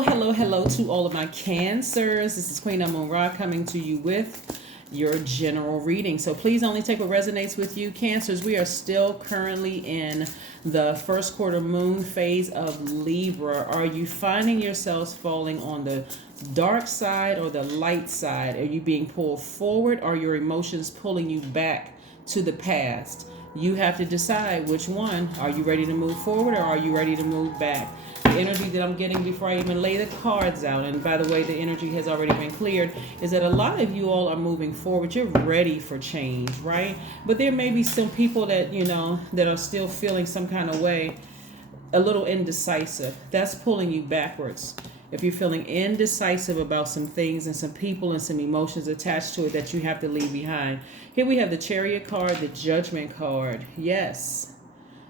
Hello to all of my Cancers. This is Queen Amun Ra coming to you with your general reading. So please only take what resonates with you, Cancers. We are still currently in the first quarter moon phase of Libra. Are you finding yourselves falling on the dark side or the light side? Are you being pulled forward? Or are your emotions pulling you back to the past? You have to decide which one. Are you ready to move forward or are you ready to move back? The energy that I'm getting before I even lay the cards out, and by the way, the energy has already been cleared, is that a lot of you all are moving forward. You're ready for change, right? But there may be some people that, that are still feeling some kind of way, a little indecisive. That's pulling you backwards. If you're feeling indecisive about some things and some people and some emotions attached to it that you have to leave behind. Here we have the Chariot card, the Judgment card. Yes,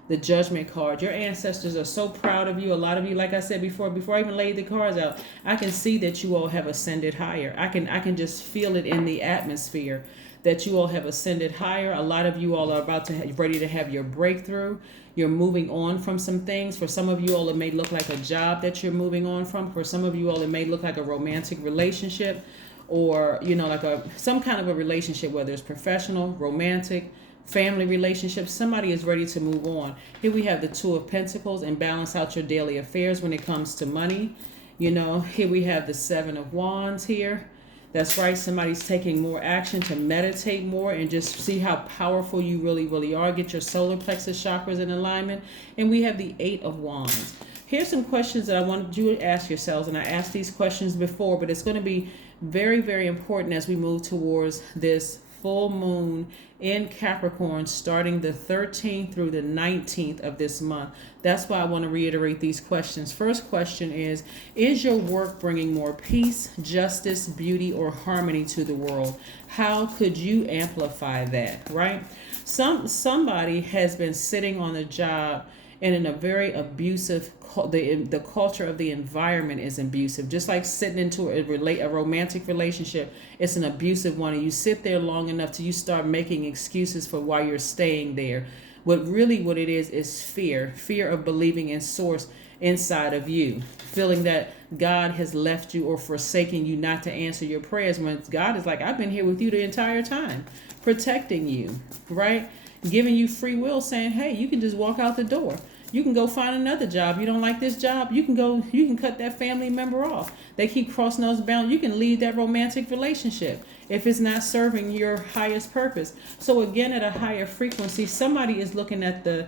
the Judgment card. Your ancestors are so proud of you. A lot of you, like I said before I even laid the cards out, I can see that you all have ascended higher. I can just feel it in the atmosphere that you all have ascended higher. A lot of you all are ready to have your breakthrough. You're moving on from some things. For some of you all, it may look like a job that you're moving on from. For some of you all, it may look like a romantic relationship, or like some kind of a relationship, whether it's professional, romantic, family relationship. Somebody is ready to move on. Here we have the Two of Pentacles and balance out your daily affairs when it comes to money. Here we have the Seven of Wands here. That's right. Somebody's taking more action to meditate more and just see how powerful you really, really are. Get your solar plexus chakras in alignment. And we have the Eight of Wands. Here's some questions that I wanted you to ask yourselves. And I asked these questions before, but it's going to be very, very important as we move towards this full moon in Capricorn starting the 13th through the 19th of this month. That's why I want to reiterate these questions. First question is your work bringing more peace, justice, beauty, or harmony to the world? How could you amplify that, right? Somebody has been sitting on a job and in a very abusive, the culture of the environment is abusive. Just like sitting into a romantic relationship, it's an abusive one. And you sit there long enough till you start making excuses for why you're staying there. What it is fear of believing in source inside of you, feeling that God has left you or forsaken you not to answer your prayers, when God is like, I've been here with you the entire time, protecting you, right? Giving you free will, saying, hey, you can just walk out the door. You can go find another job. You don't like this job, you can cut that family member off. They keep crossing those boundaries. You can leave that romantic relationship if it's not serving your highest purpose. So again, at a higher frequency, somebody is looking at the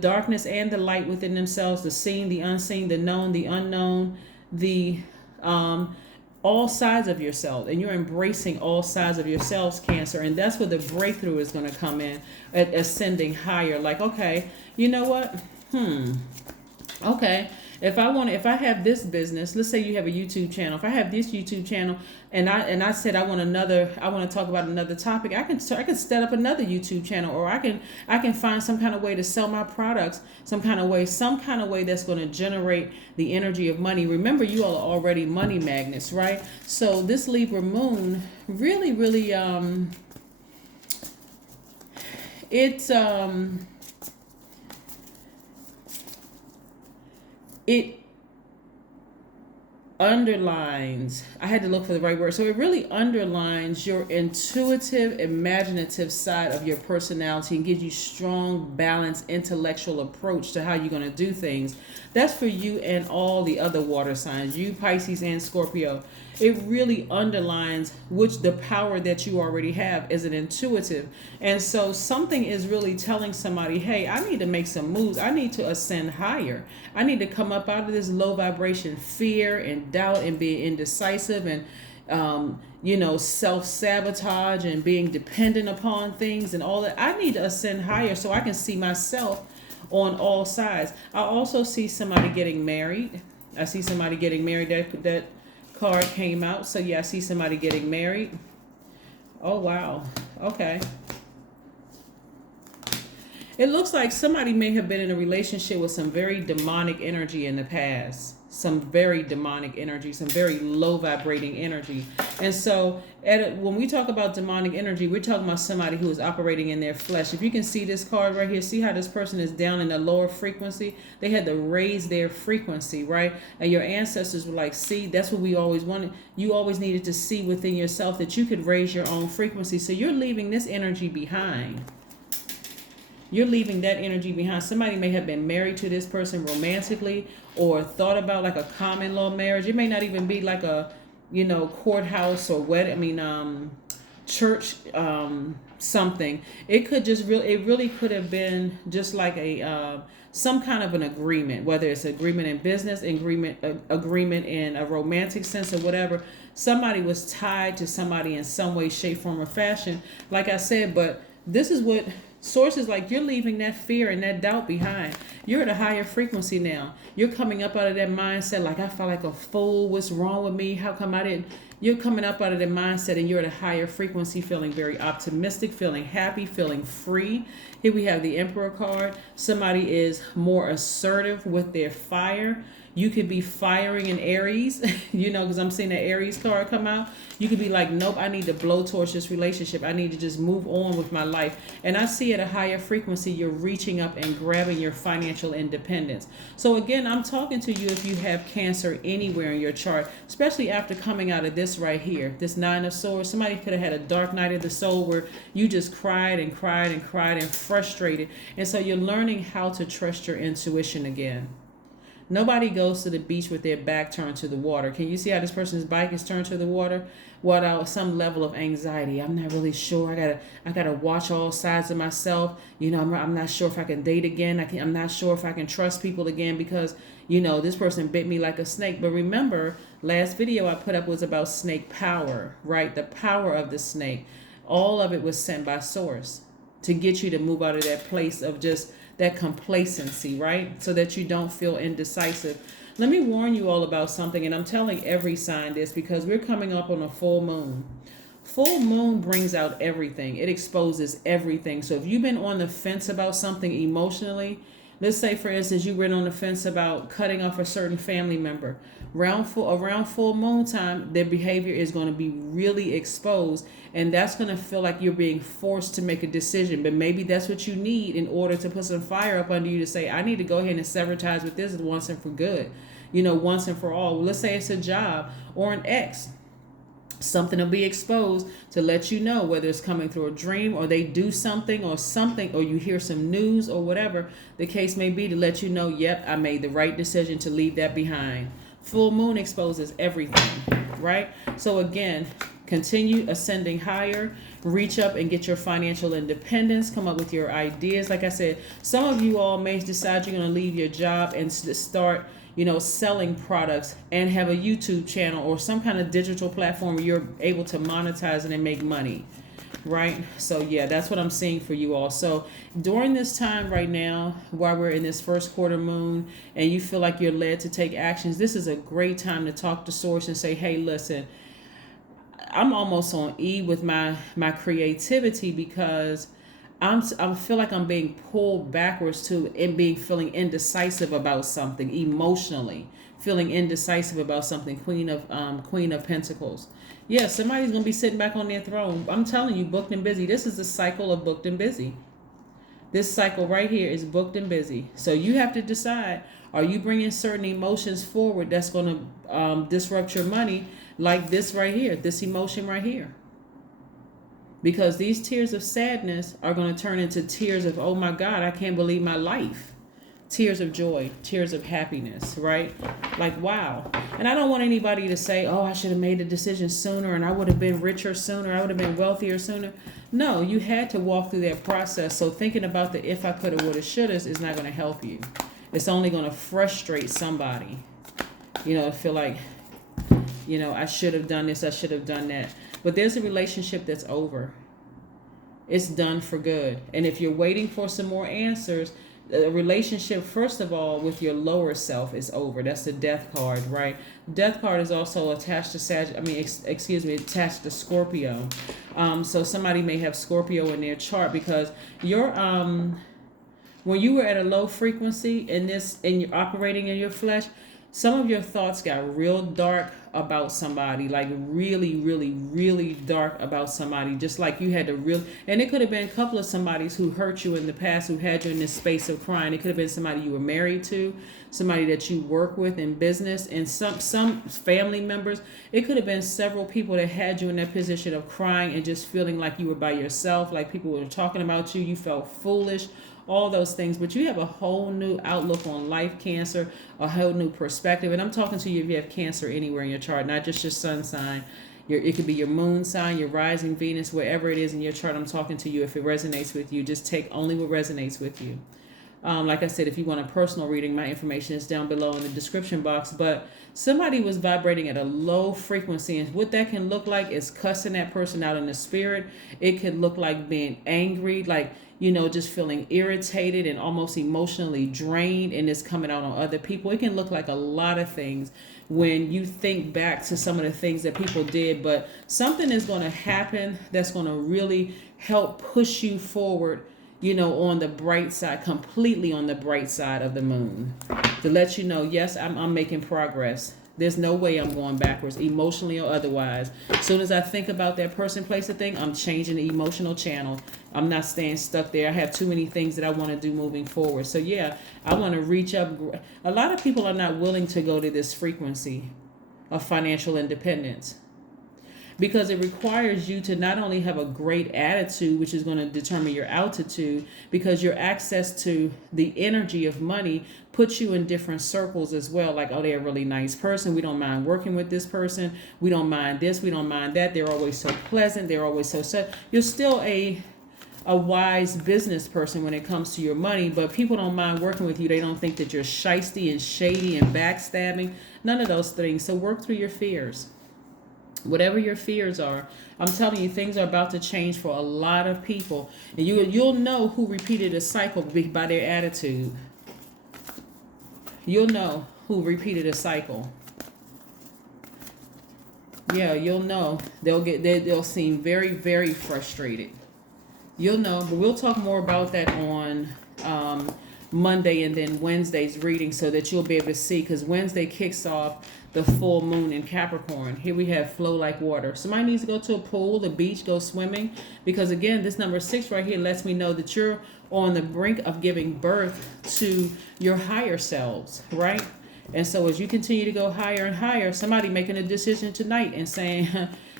darkness and the light within themselves, the seen, the unseen, the known, the unknown, the all sides of yourself, and you're embracing all sides of yourselves, Cancer. And that's where the breakthrough is going to come in, at ascending higher. Like, okay, you know what? Okay, if I have this business, let's say you have a YouTube channel. If I have this YouTube channel and I said I want to talk about another topic, I can set up another YouTube channel, or I can find some kind of way to sell my products, some kind of way that's going to generate the energy of money. Remember, you all are already money magnets, right? So this Libra moon really, really it underlines, I had to look for the right word. So it really underlines your intuitive, imaginative side of your personality and gives you strong, balanced, intellectual approach to how you're going to do things. That's for you and all the other water signs, you, Pisces, and Scorpio. It really underlines the power that you already have as an intuitive. And so something is really telling somebody, hey, I need to make some moves. I need to ascend higher. I need to come up out of this low vibration fear and doubt and being indecisive and self-sabotage and being dependent upon things and all that. I need to ascend higher so I can see myself on all sides. I also see somebody getting married. I see somebody getting married. That card came out. So yeah, I see somebody getting married. Oh wow. Okay. It looks like somebody may have been in a relationship with some very demonic energy in the past. some very demonic energy, some very low vibrating energy. And so when we talk about demonic energy, we're talking about somebody who is operating in their flesh. If you can see this card right here, see how this person is down in a lower frequency? They had to raise their frequency, right? And your ancestors were like, see, that's what we always wanted. You always needed to see within yourself that you could raise your own frequency. So you're leaving this energy behind. You're leaving that energy behind. Somebody may have been married to this person romantically or thought about like a common law marriage. It may not even be like a, courthouse or church, something. It could just it really could have been just like a, some kind of an agreement, whether it's agreement in business, agreement in a romantic sense or whatever. Somebody was tied to somebody in some way, shape, form, or fashion. Like I said, but this is what sources like, you're leaving that fear and that doubt behind. You're at a higher frequency now. You're coming up out of that mindset like, I felt like a fool. What's wrong with me? How come I didn't? You're coming up out of that mindset and you're at a higher frequency, feeling very optimistic, feeling happy, feeling free. Here we have the Emperor card. Somebody is more assertive with their fire. You could be firing in Aries, because I'm seeing the Aries card come out. You could be like, nope, I need to blowtorch this relationship. I need to just move on with my life. And I see at a higher frequency, you're reaching up and grabbing your financial independence. So again, I'm talking to you if you have Cancer anywhere in your chart, especially after coming out of this right here, this Nine of Swords. Somebody could have had a dark night of the soul where you just cried and cried and cried and frustrated. And so you're learning how to trust your intuition again. Nobody goes to the beach with their back turned to the water. Can you see how this person's bike is turned to the water? Without some level of anxiety. I'm not really sure. I gotta watch all sides of myself. I'm not sure if I can date again. I'm not sure if I can trust people again because, this person bit me like a snake. But remember, last video I put up was about snake power, right? The power of the snake. All of it was sent by source to get you to move out of that place of just that complacency, right? So that you don't feel indecisive. Let me warn you all about something, and I'm telling every sign this because we're coming up on a full moon. Full moon brings out everything. It exposes everything. So if you've been on the fence about something emotionally, let's say, for instance, you've been on the fence about cutting off a certain family member. Around full moon time, their behavior is going to be really exposed, and that's going to feel like you're being forced to make a decision. But maybe that's what you need in order to put some fire up under you to say, I need to go ahead and sever ties with this once and for good, once and for all. Let's say it's a job or an ex. Something will be exposed to let you know, whether it's coming through a dream or they do something, or you hear some news or whatever the case may be, to let you know, yep, I made the right decision to leave that behind. Full moon exposes everything, right? So again, continue ascending higher, reach up and get your financial independence, come up with your ideas. Like I said, some of you all may decide you're going to leave your job and start selling products and have a YouTube channel or some kind of digital platform where you're able to monetize it and make money, right? So yeah, that's what I'm seeing for you all. So during this time right now, while we're in this first quarter moon and you feel like you're led to take actions, this is a great time to talk to source and say, hey, listen, I'm almost on E with my creativity because I feel like I'm being pulled backwards to and feeling indecisive about something emotionally, feeling indecisive about something. Queen of Pentacles. Yeah, somebody's gonna be sitting back on their throne. I'm telling you, booked and busy. This is the cycle of booked and busy. This cycle right here is booked and busy. So you have to decide: are you bringing certain emotions forward that's gonna disrupt your money, like this right here, this emotion right here? Because these tears of sadness are going to turn into tears of, oh my God, I can't believe my life. Tears of joy, tears of happiness, right? Like, wow. And I don't want anybody to say, oh, I should have made the decision sooner and I would have been richer sooner. I would have been wealthier sooner. No, you had to walk through that process. So thinking about the if I coulda, woulda, shouldas is not going to help you. It's only going to frustrate somebody. Feel like, I should have done this, I should have done that. But there's a relationship that's over. It's done for good. And if you're waiting for some more answers, a relationship, first of all, with your lower self is over. That's the Death card, right? Death card is also attached to attached to Scorpio. So somebody may have Scorpio in their chart because you're when you were at a low frequency and you're operating in your flesh, some of your thoughts got real dark about somebody, like really, really, really dark about somebody, just like you had to real, and it could have been a couple of somebodies who hurt you in the past, who had you in this space of crying. It could have been somebody you were married to, somebody that you work with in business, and some family members. It could have been several people that had you in that position of crying and just feeling like you were by yourself, like people were talking about you, you felt foolish, all those things. But you have a whole new outlook on life, Cancer, a whole new perspective. And I'm talking to you if you have Cancer anywhere in your chart, not just your sun sign. It could be your moon sign, your rising Venus, wherever it is in your chart. I'm talking to you. If it resonates with you, just take only what resonates with you. Like I said, if you want a personal reading, my information is down below in the description box. But somebody was vibrating at a low frequency, and what that can look like is cussing that person out in the spirit. It could look like being angry, like, just feeling irritated and almost emotionally drained, and it's coming out on other people. It can look like a lot of things when you think back to some of the things that people did, but something is going to happen that's going to really help push you forward, on the bright side, completely on the bright side of the moon, to let you know, yes, I'm making progress. There's no way I'm going backwards, emotionally or otherwise. As soon as I think about that person, place, or thing, I'm changing the emotional channel. I'm not staying stuck there. I have too many things that I want to do moving forward. So yeah, I want to reach up. A lot of people are not willing to go to this frequency of financial independence, because it requires you to not only have a great attitude, which is going to determine your altitude, because your access to the energy of money puts you in different circles as well. Like, oh, they're a really nice person. We don't mind working with this person. We don't mind this. We don't mind that. They're always so pleasant. They're always so set. You're still a wise business person when it comes to your money, but people don't mind working with you. They don't think that you're shisty and shady and backstabbing. None of those things. So work through your fears. Whatever your fears are, I'm telling you, things are about to change for a lot of people. And you'll know who repeated a cycle by their attitude. You'll know who repeated a cycle. Yeah, you'll know. They'll seem very, very frustrated. You'll know, but we'll talk more about that on Monday and then Wednesday's reading, so that you'll be able to see, because Wednesday kicks off the full moon in Capricorn. Here we have flow like water. Somebody needs to go to a pool, the beach, go swimming, because again, this number 6 right here lets me know that you're on the brink of giving birth to your higher selves, right? And so as you continue to go higher and higher, somebody making a decision tonight and saying,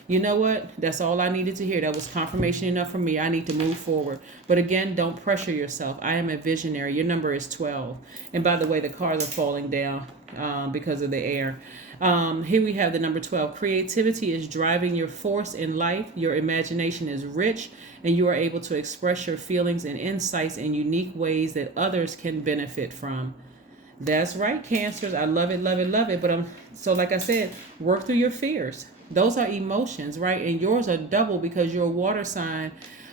you know what? That's all I needed to hear. That was confirmation enough for me. I need to move forward. But again, don't pressure yourself. I am a visionary. Your number is 12. And by the way, the cars are falling down because of the air. Here we have the number 12. Creativity is driving your force in life. Your imagination is rich, and you are able to express your feelings and insights in unique ways that others can benefit from. That's right, Cancers. I love it, love it, love it. But so like I said, work through your fears. Those are emotions, right? And yours are double because you're a water sign,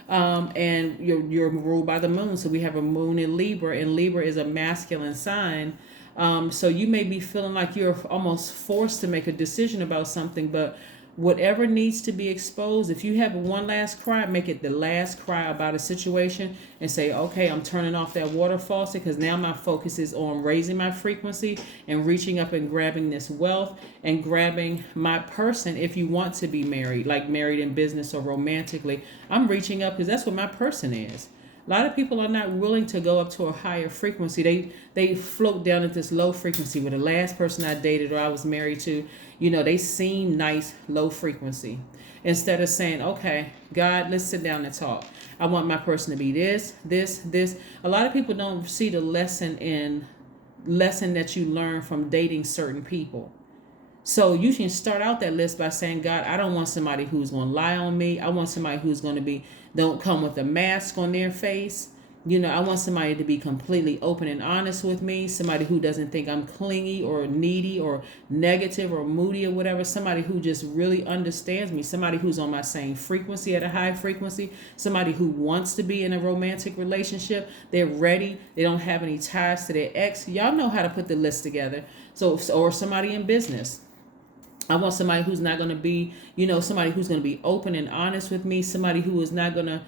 and you're ruled by the moon. So we have a moon in Libra, and Libra is a masculine sign. So you may be feeling like you're almost forced to make a decision about something, but whatever needs to be exposed, if you have one last cry, make it the last cry about a situation and say, okay, I'm turning off that water faucet, because now my focus is on raising my frequency and reaching up and grabbing this wealth and grabbing my person. If you want to be married, like married in business or romantically, I'm reaching up because that's what my person is. A lot of people are not willing to go up to a higher frequency. They float down at this low frequency. With the last person I dated or I was married to, they seem nice, low frequency. Instead of saying, okay, God, let's sit down and talk. I want my person to be this, this, this. A lot of people don't see the lesson that you learn from dating certain people. So you can start out that list by saying, God, I don't want somebody who's going to lie on me. I want somebody who's going to don't come with a mask on their face. I want somebody to be completely open and honest with me. Somebody who doesn't think I'm clingy or needy or negative or moody or whatever. Somebody who just really understands me. Somebody who's on my same frequency, at a high frequency. Somebody who wants to be in a romantic relationship. They're ready. They don't have any ties to their ex. Y'all know how to put the list together. Or somebody in business. I want somebody who's not going to be, somebody who's going to be open and honest with me, somebody who is not going to,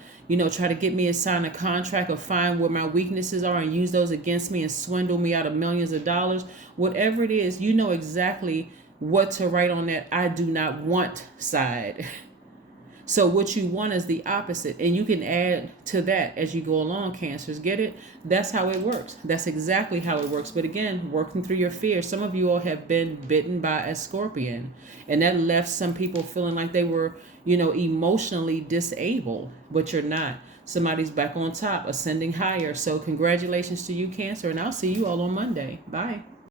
try to get me to sign a contract or find where my weaknesses are and use those against me and swindle me out of millions of dollars. Whatever it is, you know exactly what to write on that I do not want side. So what you want is the opposite, and you can add to that as you go along, Cancers. Get it? That's how it works. That's exactly how it works. But again, working through your fear. Some of you all have been bitten by a scorpion, and that left some people feeling like they were, emotionally disabled, but you're not. Somebody's back on top, ascending higher. So congratulations to you, Cancer, and I'll see you all on Monday. Bye.